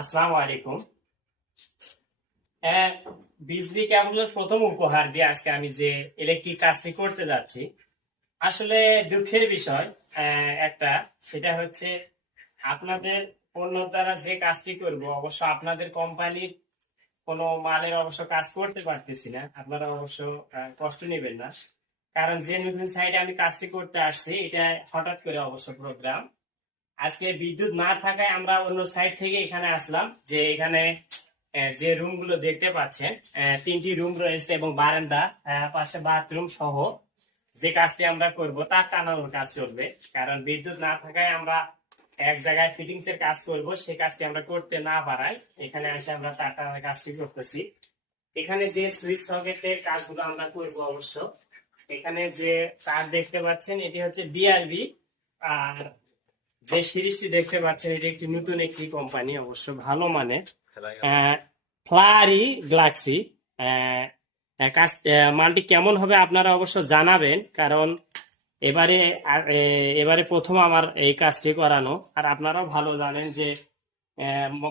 আসসালামু আলাইকুম। বিজলি কেবলের প্রথম উপহার দিয়ে আজকে আমি যে ইলেকট্রিক কাজটি করতে যাচ্ছি, আসলে দুঃখের বিষয় একটা, সেটা হচ্ছে আপনাদের পণ্য দ্বারা যে কাজটি করব, অবশ্য আপনাদের কোম্পানির কোনো মালের অবশ্য কাজ করতে পারতেছি না। আপনারা অবশ্য কষ্ট নেবেন না, কারণ যে নতুন সাইটে আমি কাজটি করতে আসছি এটা হঠাৎ করে অবশ্য প্রোগ্রাম। আজকে বিদ্যুৎ না থাকায় আমরা অন্য সাইড থেকে এখানে আসলাম, যে এখানে যে রুম গুলো দেখতে পাচ্ছেন, তিনটি রুম রয়েছে এবং বারান্দা, পাশে বাথরুম সহ যে কাজটি আমরা করব তার টানানোর কাজ চলবে। কারণ বিদ্যুৎ না থাকায় আমরা এক জায়গায় ফিটিংস এর কাজ করব, সেই কাজটি আমরা করতে না পারাই এখানে এসে আমরা তার টানানোর কাজটি করতেছি। এখানে যে সুইচ সকেটের কাজগুলো আমরা করব অবশ্য, এখানে যে তার দেখতে পাচ্ছেন এটি হচ্ছে বিআরবি, আর যে সিরিজটি দেখতে পাচ্ছেন এটি একটি নতুন একটি কোম্পানি, অবশ্য ভালো মানের ফ্লারি গ্লাক্সি। মালটি কেমন হবে আপনারা অবশ্য জানাবেন, কারণ এবারে এবারে প্রথম আমার এই কাজটি করানো, আর আপনারাও ভালো জানেন যে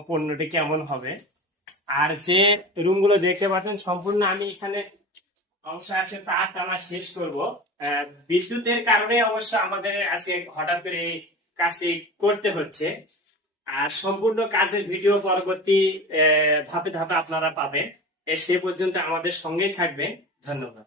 পণ্যটি কেমন হবে। আর যে রুমগুলো দেখতে পাচ্ছেন সম্পূর্ণ আমি এখানে অংশ আছে তার টানা শেষ করব। বিদ্যুতের কারণে অবশ্য আমাদের আজকে হঠাৎ করে এই কাজটি করতে হচ্ছে। আর সম্পূর্ণ কাজের ভিডিও পরবর্তী ধাপে ধাপে আপনারা পাবেন। সে পর্যন্ত আমাদের সঙ্গেই থাকবেন। ধন্যবাদ।